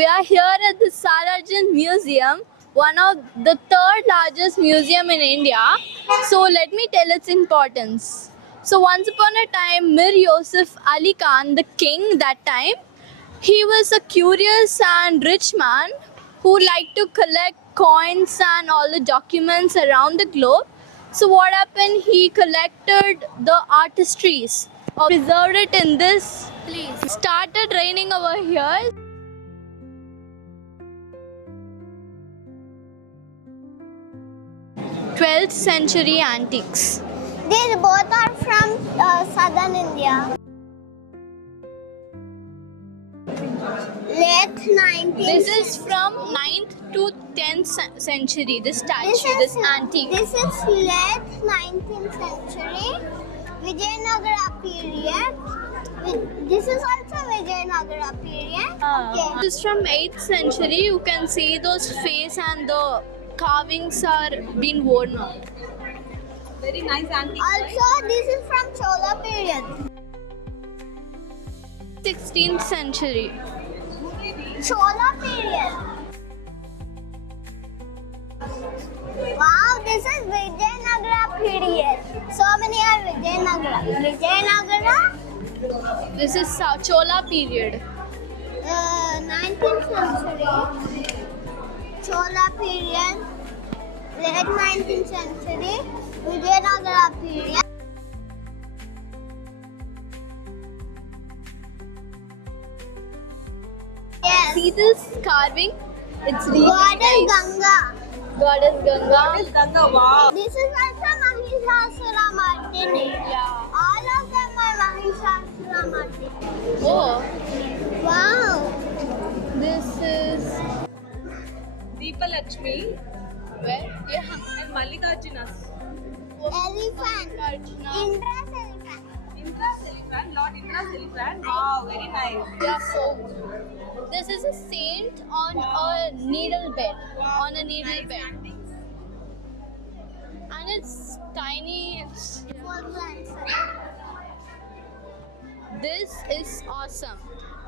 We are here at the Sararjun Museum, one of the third largest museum in India. So let me tell its importance. So once upon a time, Mir Yusuf Ali Khan, the king that time, he was a curious and rich man who liked to collect coins and all the documents around the globe. So what happened? He collected the artistries, preserved it in this place. Started raining over here. 12th century antiques. These both are from southern India. Late 19th. This is from 9th to 10th century. This statue, this antique. This is late 19th century, Vijayanagara period. This is also Vijayanagara period. Okay. This is from 8th century. You can see those face and the carvings are been worn out. Very nice antique. Also, this is from Chola period. 16th century. Chola period. Wow, this is Vijayanagara period. So many are Vijayanagara. Vijayanagara, This is Chola period. 19th century. Chola period. Late 19th century. Vijayanagara period. Yes. See this carving? It's really Goddess nice. Ganga. Goddess Ganga. This Ganga, wow. This is also Mahishasura Mardini. Yeah. All of them are Mahishasura Mardini. Oh, Wow. this is Deepa Lakshmi where? Yeah. and Mallikarjuna. Elephant. Arjuna. Indra's elephant. Indra's elephant, Lord Indra's elephant. Wow, very nice. Yeah, so this is a saint on a needle bed. On a needle bed. And it's tiny. It's This is awesome.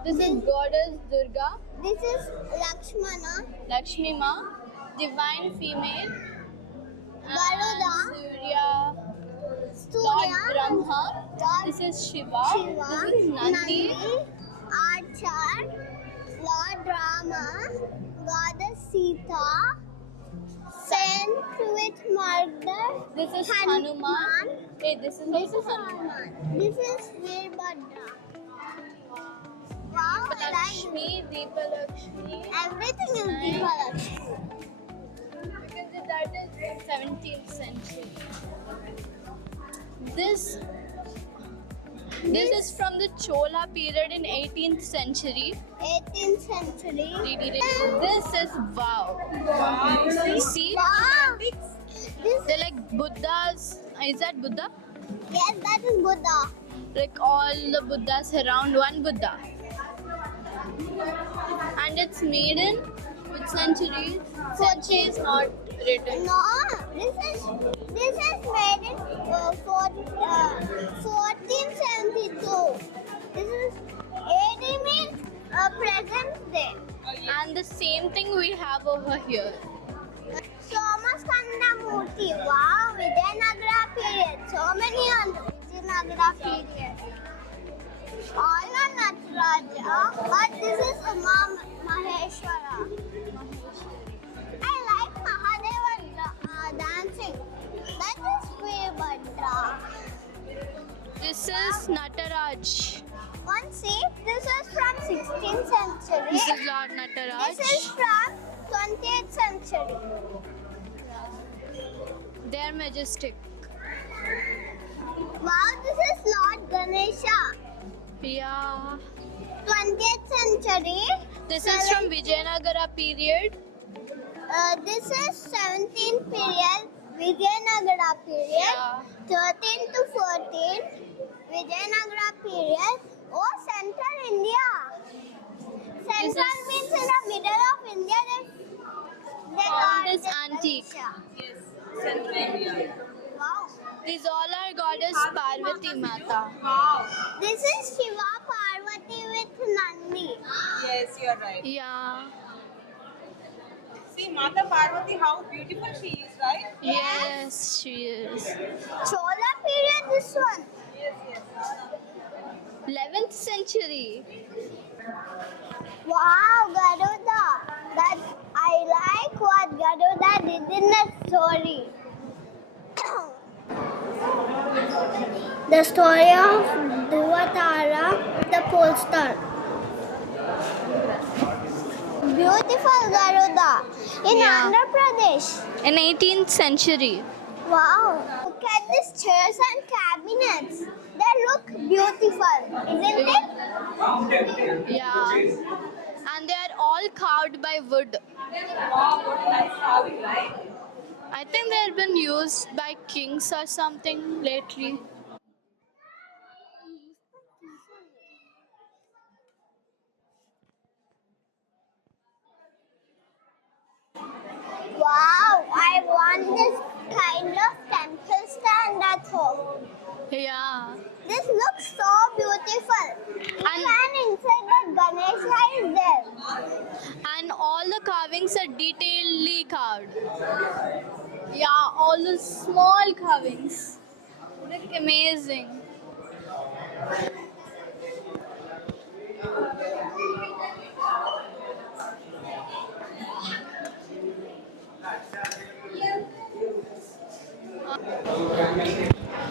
This is Goddess Durga, This is Lakshmana. Lakshmi Ma, divine female, Garuda. and Surya, Lord Surya. Brahma. Lord This is Shiva. Shiva. This is Nandi. Archer. Lord Rama. Goddess Sita. Saint with murder. This is Hanuman. Hey, this is also Hanuman. This is Veerbhadra. Wow, I like Lakshmi, Deepa Lakshmi. everything is Deepalakshmi. Because that is 17th century. This is from the Chola period in 18th century. 18th century. This is wow. See, Wow. This, they're like Buddhas. Is that Buddha? yes, that is Buddha. Like all the Buddhas around one Buddha. And it's made in which century? Century is not written. No, this is made in 1472. This is AD means present day. And the same thing we have over here. Somaskanda Murti. Wow, Vijayanagara period. So many on the Vijayanagara period. All are Nataraja, but this is Uma Maheshwara. I like Mahadeva dancing. That is Veerbhadra. This is Nataraj. One see, this is from 16th century. This is Lord Nataraj. This is from 20th century. They're majestic. Wow, this is Lord Ganesha. Yeah. 20th century. This is from Vijayanagara period. This is 17th period, Vijayanagara period. Yeah. 13 to 14, Vijayanagara period. Oh, Central India. Central is- means in the middle of India. They Found are this the antique. Ganesha. Yes, Central India. Wow. These all are goddess Parvati Mata. Wow. This is Shiva Parvati with Nandi. Yes, you are you're right. Yeah. See Mata Parvati, how beautiful she is, right? Yes, she is. Chola period, this one. Yes, yes. 11th century. Wow, Garuda. That I like what Garuda did in the story. The story of Dhruvatara, the pole star. Beautiful Garuda in Yeah. Andhra Pradesh. In 18th century. Wow, look at these chairs and cabinets. They look beautiful, isn't it? Yeah. And they are all carved by wood. Wow, what a nice carving, right? I think they have been used by kings or something lately. Wow, I want this kind of temple stand at home. Yeah. This looks so beautiful. And inside the Ganesha is there. And all the carvings are detailedly carved. Yeah, all the small carvings. Look amazing.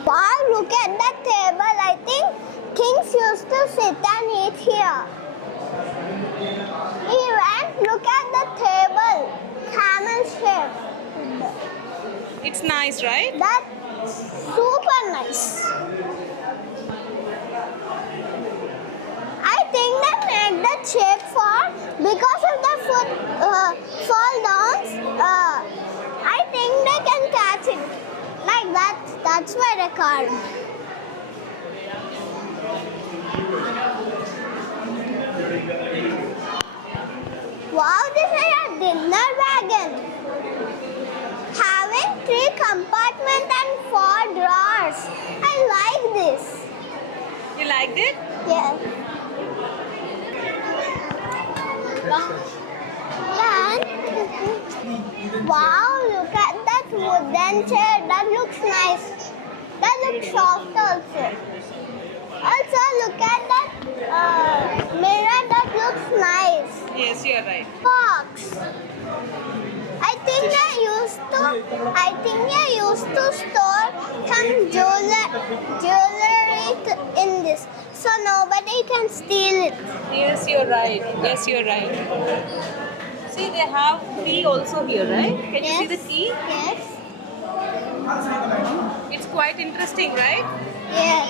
Wow, look at that table. I think kings used to sit and eat here. Even look at the table. Camel shape. It's nice, right? That's super nice. I think they make that shape for because of the foot fall downs. I think they can catch it like that. That's why they carved. Wow, this is a dinner wagon. Having 3 compartments and 4 drawers. I like this. You liked it? Yes. Then, wow, look at that wooden chair. That looks nice. That looks soft also. Also, look at that mirror. That looks nice. Yes, you're right. Box. I think they used to store some jewelry in this, so nobody can steal it. Yes, you're right. Yes, you're right. See, they have key also here, right? Can you see the key? Yes. It's quite interesting, right? Yes.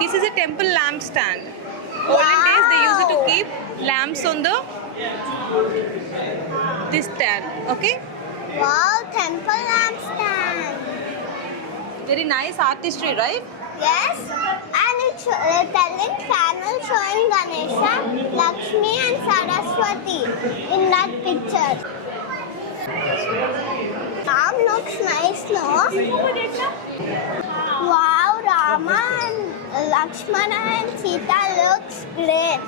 This is a temple lamp stand. Olden days they used it to Wow. keep lamps on the this stand. Okay? Wow, temple lamp stand. Very nice artistry, right? Yes. And it's telling panel showing Ganesha, Lakshmi and Saraswati in that picture. Ram looks nice, no? Wow, Rama and Lakshmana and Sita looks great.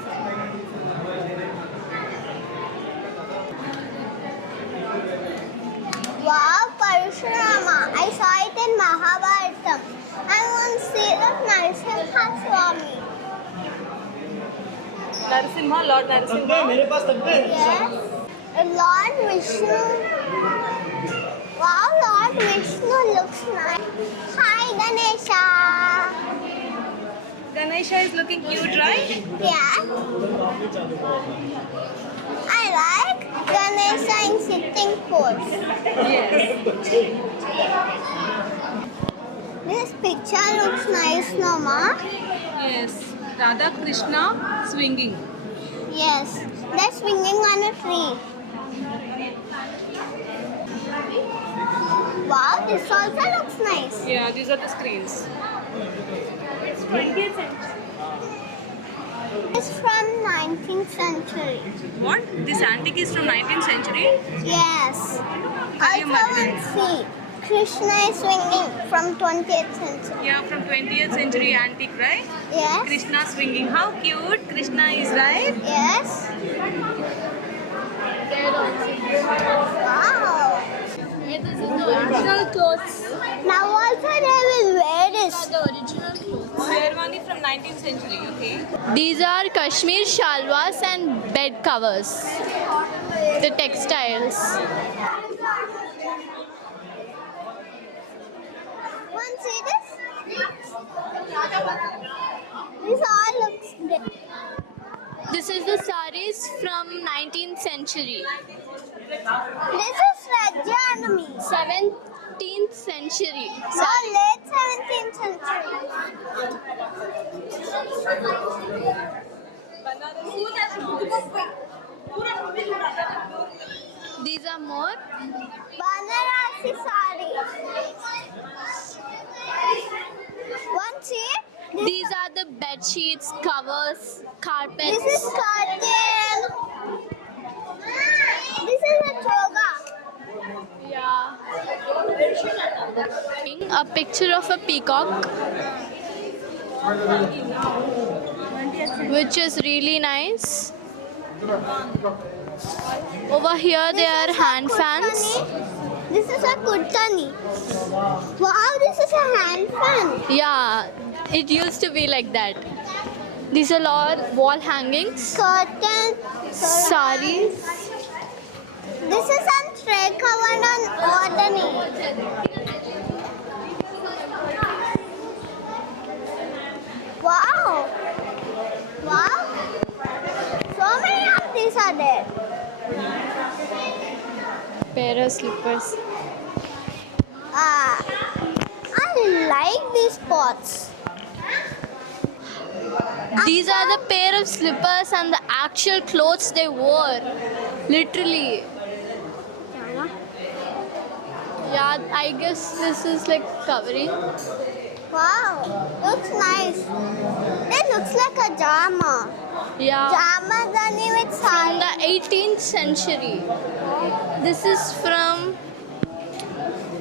Wow, Parashurama. I saw it in Mahabharatam. I want to see the Narasimha Swami. Narasimha, Lord Narasimha. Yes. Lord Vishnu. Wow, Lord Vishnu looks nice. Hi, Ganesha. Ganesha is looking cute, right? Yeah. I like Ganesha in sitting pose. Yes. This picture looks nice, no, Ma? Yes. Radha Krishna swinging. Yes. They're swinging on a tree. Wow, this also looks nice. Yeah, these are the screens. It's from 19th century. What? This antique is from 19th century? Yes. Can you Also imagine? on sea. Krishna is swinging from 20th century. Yeah, from 20th century antique, right? Yes. Krishna swinging. How cute Krishna is, right? Yes. Wow. This is the original clothes. Now also they will wear this. The original clothes. Sherwani from 19th century, okay. These are Kashmir shalwas and bed covers. The textiles. One see this? This all looks good. This is the saris from 19th century. This is Rajanami. 17th century. So late 17th century. These are more. Banarasi sari. One see? These are the bed sheets, covers, carpets. This is curtain. This is a toga. Yeah. A picture of a peacock, which is really nice. Over here there are hand fans. This is a kurtani. Wow, this is a hand fan. Yeah, it used to be like that. These are all wall hangings, Curtain. saris. This is a tray covered on ordinary. Wow. Wow. So many of these are there. Pair of slippers. I like these pots. These are the pair of slippers and the actual clothes they wore. Literally. Yeah, I guess this is like covering. Wow, looks nice. It looks like a jama. Yeah. Jamadani with From sari. the 18th century. This is from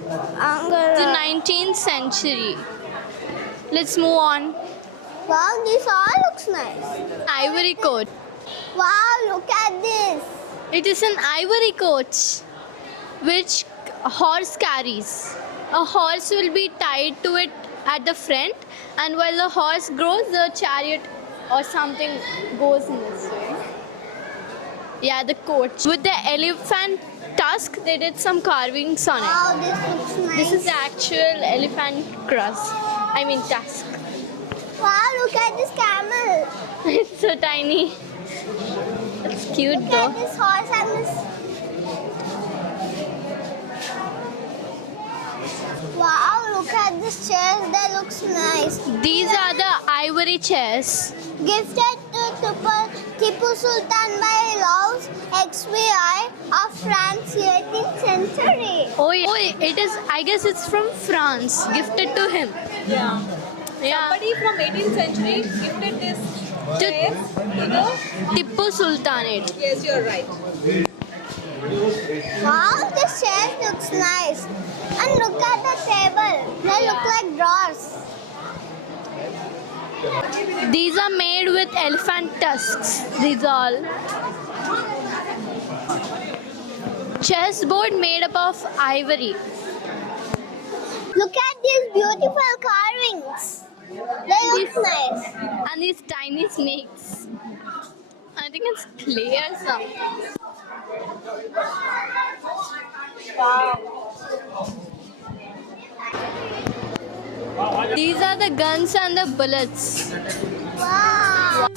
the Angara. 19th century. Let's move on. Wow, this all looks nice. Ivory coat. Wow, look at this. It is an ivory coach which a horse carries. A horse will be tied to it at the front, and while the horse grows, the chariot or something goes in this way. Yeah, the coach. With the elephant tusk, they did some carvings on it. Wow, this looks nice. This is the actual elephant crust. I mean tusk. Wow, look at this camel. It's so tiny. It's cute Look though. at this horse and this. Wow, look at this chair. That looks nice. These are the ivory chairs. Gifted to Tipu Sultan by Laos XVI of France, 18th century. Oh, yeah. Oh, it is. I guess it's from France. Gifted to him. Yeah. Yeah. Somebody from 18th century gifted this chair to the... Tipu Sultanate. Yes, you're right. Wow, this chair looks nice. And look at the table. They look like drawers. These are made with elephant tusks. These all. Chessboard made up of ivory. Look at these beautiful carvings. They look nice. And these tiny snakes. I think it's clay or something. These are the guns and the bullets. Wow.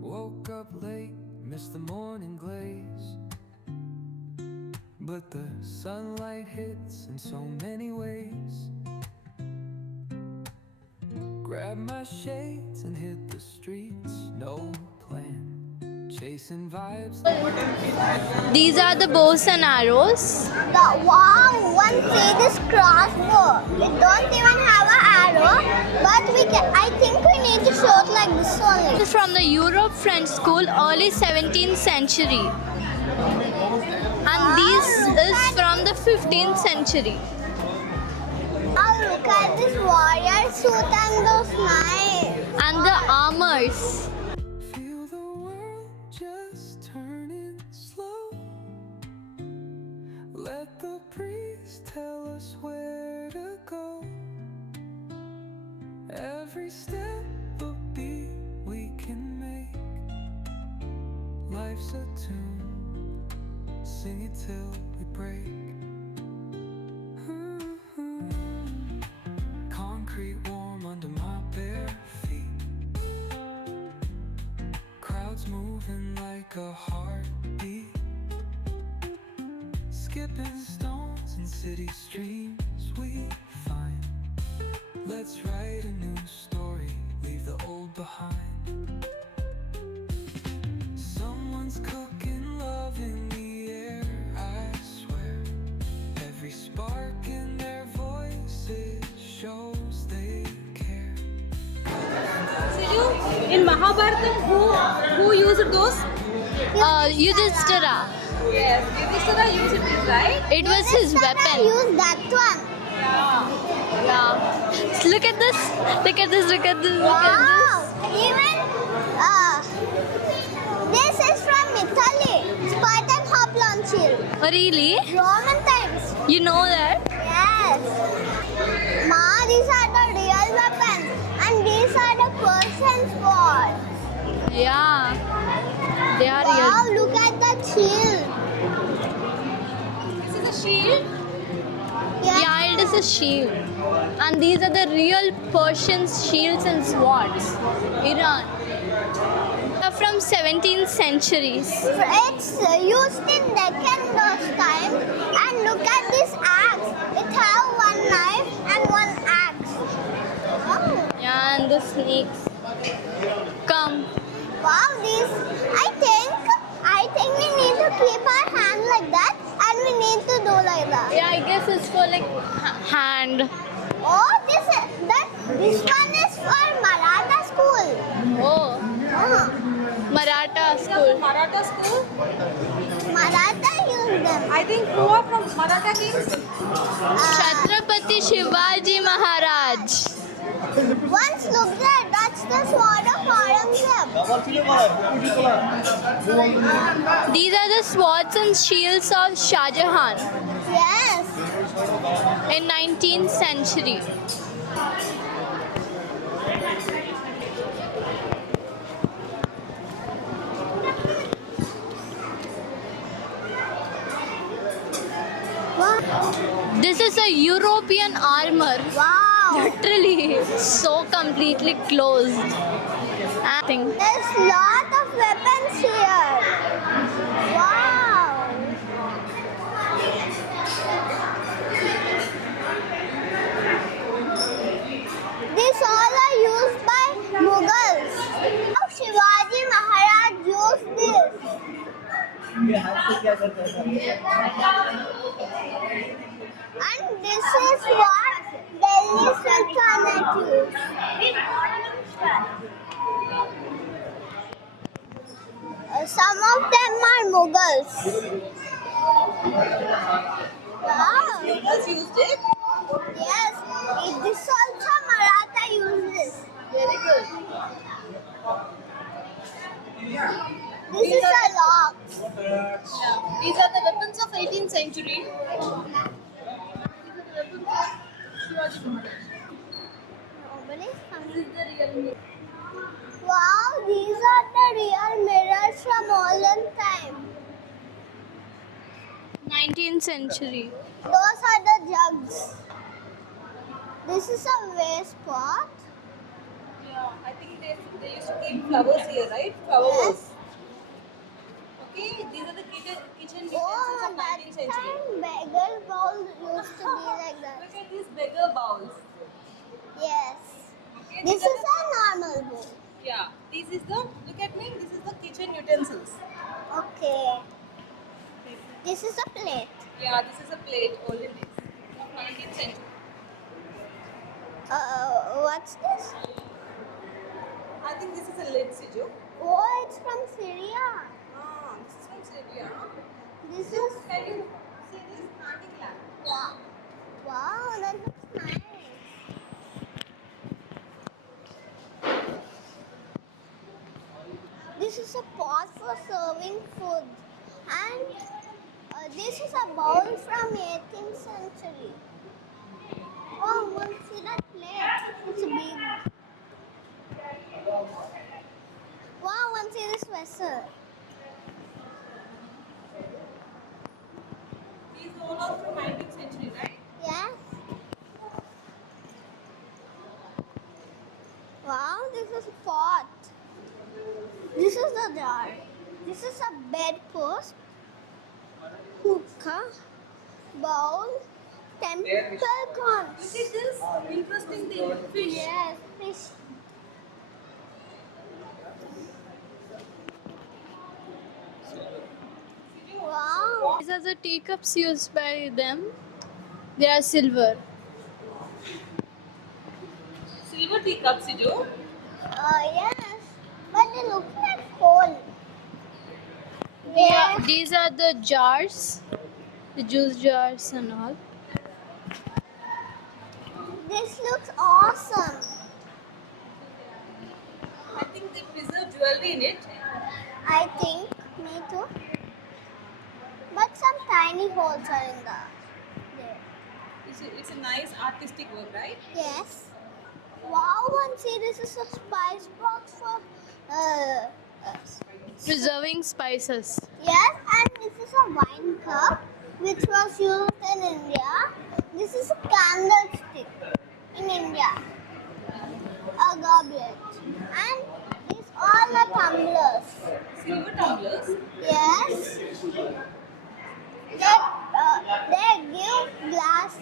Woke up late, missed the morning glaze. But the sunlight hits in so many ways. Grabbed my shades and hit the streets, no plan. Chasing vibes. These are the bows and arrows. Wow, one see this crossbow. We don't even have an arrow, but I think we need to shows like this only. This is from the Europe French school, early 17th century. And this is from the 15th century. Now look at this warrior suit and those knives. And the armors. Feel the world just turning slow. Let the priest tell us where to go. Every step a beat we can make. Life's a tune, sing it till we break. Concrete warm under my bare feet. Crowds moving like a heartbeat. Skipping stones in city streams we find. Let's write a new story, leave the old behind. Someone's cooking love in the air, I swear. Every spark in their voices shows they care. Sidhu, in Mahabharata, who used those? Yudhishthira. Yes, Yudhishthira used it, right? It was his I weapon. use that one. Yeah. Look at this. Look at this. Look at this. Look at Wow! Even this is from Italy. Spartan Hoplon shield. this. Oh, really? Roman times. You know that? Yes. Ma, these are the real weapons, and these are the Persian swords. Yeah. They are Wow! real. Look at that shield. This is a shield. Yeah, it is a shield. And these are the real Persian shields and swords. Iran. They're from 17th centuries. It's used in Deccan those times. And look at this axe. It has one knife and one axe. Oh. Yeah, and the snakes. Come. Wow, this I think we need to keep our hand like that and we need to do like that. Yeah, I guess it's for like hand. Oh, this one is for Maratha school. Oh, Maratha school. Maratha school. Maratha use them. I think who are from Maratha kings? Chhatrapati Shivaji Maharaj. Once look there, that's the sword of Aurangzeb. These are the swords and shields of Shah Jahan Yes. in 19th century. Wow. This is a European armor. Wow. Literally so completely closed. I think. There's lot of weapons here. Wow. These all are used by Mughals. How Shivaji Maharaj used this. And this is what Delhi Sultanate used. Some of them are Mughals. Wow. Mughals used it. Yes, this also Maratha uses. Very good. This is a lock. These are the weapons of 18th century. Wow, these are the real mirrors from olden time. 19th century. Those are the jugs. This is a waste pot. Yeah, I think they used to keep flowers here, right? Flower Yes. vase. Okay, these are the kitchen utensils Oh, of that 19th century. time beggar bowls used to be like that. Look at these beggar bowls. Yes. Okay, This these are is a normal bowl. yeah, this is the, look at me, this is the kitchen utensils. Okay. This is a plate. Yeah, this is a plate, olden days of 19th century. What's this? I think this is a lid, Siju. Oh, it's from Syria. Ah, this is from Syria. This is. Can you see this hanging lamp? Wow. Wow, that looks nice. This is a pot for serving food, and this is a bowl from 18th century. Oh, one see that plate? It's big. Wow, one see this vessel. These all are from 19th century, right? Yes. Wow, this is a pot. This is the jar. This is a bedpost, hookah, bowl, temple Look corns. at this interesting thing. Fish. Yes, fish. Wow. These are the teacups used by them. They are silver. Silver teacups, Siju. Yes, but they look like coal. Yeah, Where? these are the jars, the juice jars and all. This looks awesome. I think they preserve jewelry in it. I think, me too. But some tiny holes are in the there. It's a nice artistic work, right? Yes. Wow, one see this is a spice box for Preserving spices. yes, and this is a wine cup which was used in India. This is a candlestick in India. A goblet. And these all are tumblers. Silver tumblers. Yes. They give glass.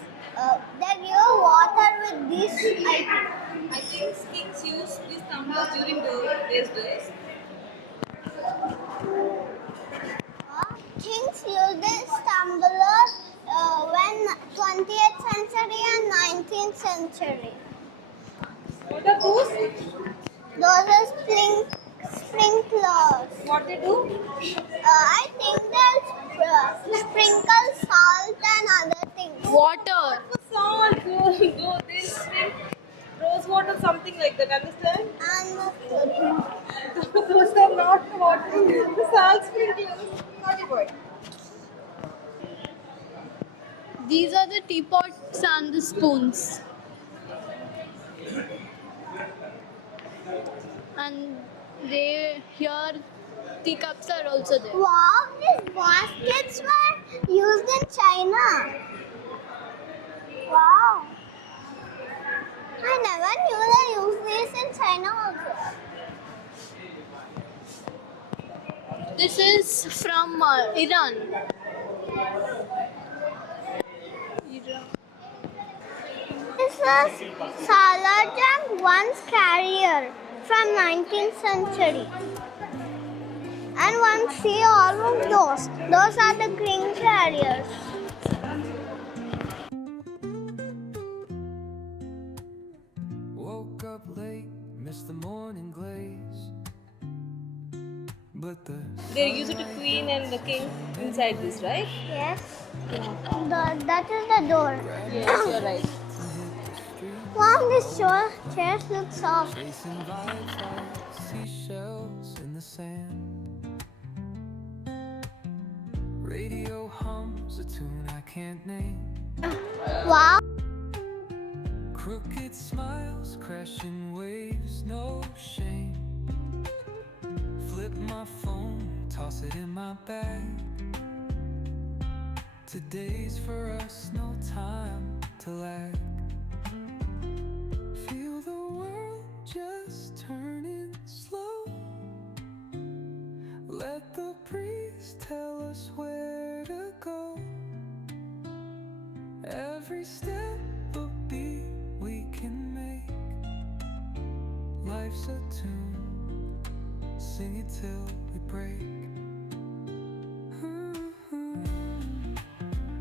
They give water with this item. I think kings used these tumblers during those days. Kings used these tumblers when 20th century and 19th century. What are those? Those are sprinklers. What they do? I think they sprinkle salt and other things. Water. Salt. Go this thing. Rose water, something like that. Understand? And Those are not water. The salt sprinklers. Naughty boy. These are the teapots and the spoons. And they here teacups are also there. wow, these baskets were used in China. Wow. I never knew they used this in China also. This is from Iran. This is Salarjung once carrier from 19th century. And one see all of those. Those are the green carriers. Woke up late, missed the morning glaze. But the They used the queen and the king inside this, right? Yes. That is the door. Yes, you're right. Wow, this chairs look soft. chasing vibes like seashells in the sand. Radio hums a tune I can't name. Wow. Crooked smiles, crashing waves, no shame. Flip my phone, toss it in my bag. Today's for us, no time to lag. Feel the world just turning slow. Let the breeze tell us where to go. Every step a beat we can make. Life's a tune, sing it till we break.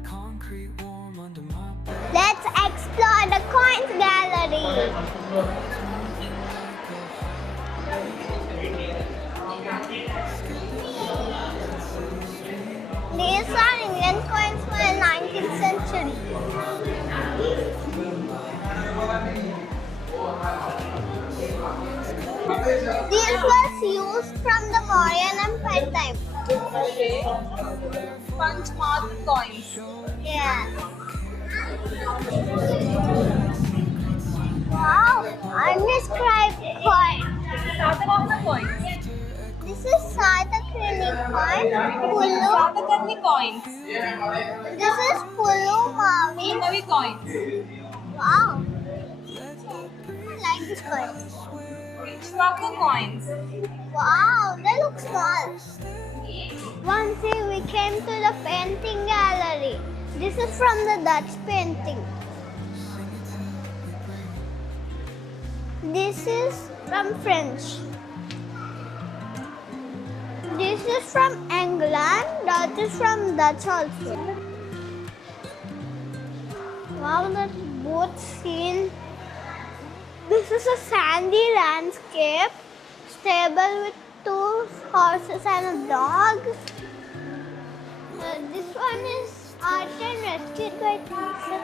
Concrete warm under my back. Let's explore the coins gallery. This was used from the Mauryan Empire time. Okay. Punch mark coins. Yeah. Wow, undescribed coin. Satakana coins. This is Satakrani coin. Pulu. Satakarni coins. This is Pulu Mavi. Mavi coins. Wow. I like this coin. Shwaka coins. Wow, they look small. Once we came to the painting gallery. This is from the Dutch painting. This is from French. This is from England. That is from Dutch also. Wow, that boat scene. This is a sandy landscape. Stable with 2 horses and a dog. This one is art and rescued by Tisa.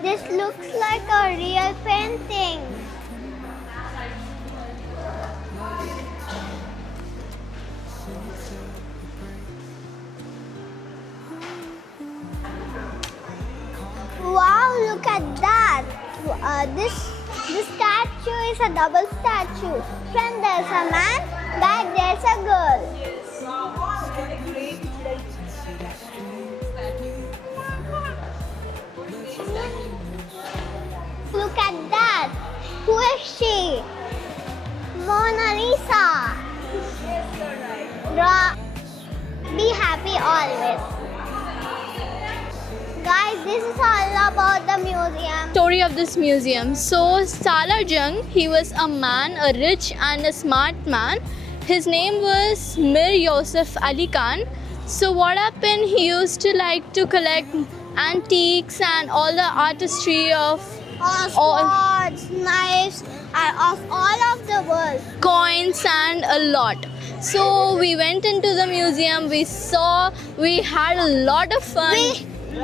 This looks like a real painting. Wow, look at that. This statue is a double statue. Front there's a man, back there's a girl. Look at that. Who is she? Mona Lisa. Be happy always. Guys, this is all about the museum. Story of this museum. So Salar Jung, he was a man, a rich and a smart man. His name was Mir Yosef Ali Khan. So what happened? He used to like to collect antiques and all the artistry of Swords, knives, of all of the world. coins and a lot. So we went into the museum. We had a lot of fun.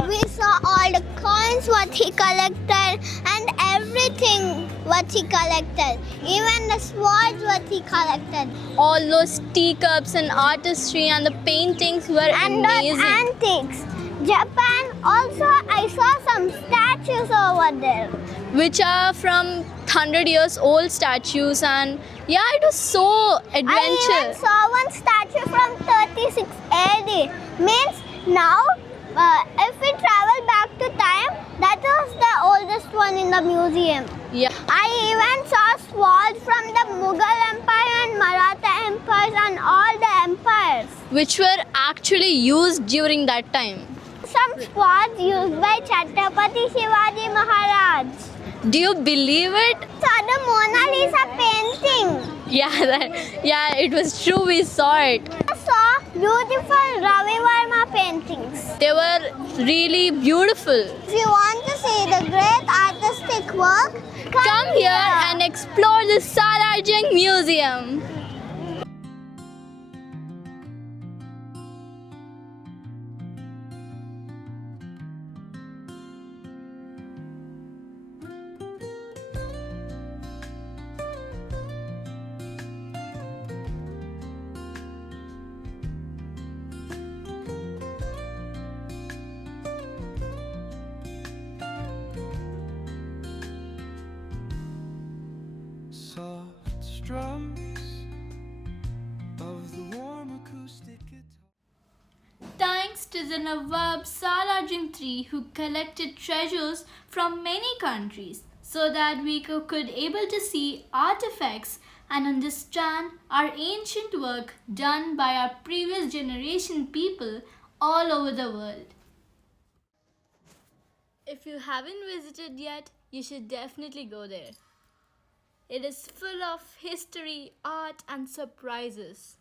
We saw all the coins what he collected and everything what he collected. Even the swords what he collected. All those teacups and artistry and the paintings were And amazing. the antiques. Japan also I saw some statues over there. Which are from 100 years old statues, and yeah, it was so I even adventure. saw one statue from 36 AD. Means now if we travel back to time, that was the oldest one in the museum. Yeah. I even saw swords from the Mughal Empire and Maratha empires and all the empires. Which were actually used during that time. Some swords used by Chhatrapati Shivaji Maharaj. Do you believe it? Saw the Mona Lisa painting. Yeah, it was true. We saw it. I saw beautiful Ravi Varma paintings. They were really beautiful. If you want to see the great artistic work, Come here and explore the Salar Jung Museum. Soft strums of the warm acoustic guitar. Thanks to the Nawab Salar Jung III, who collected treasures from many countries so that we could able to see artifacts and understand our ancient work done by our previous generation people all over the world. If you haven't visited yet, you should definitely go there. It is full of history, art, and surprises.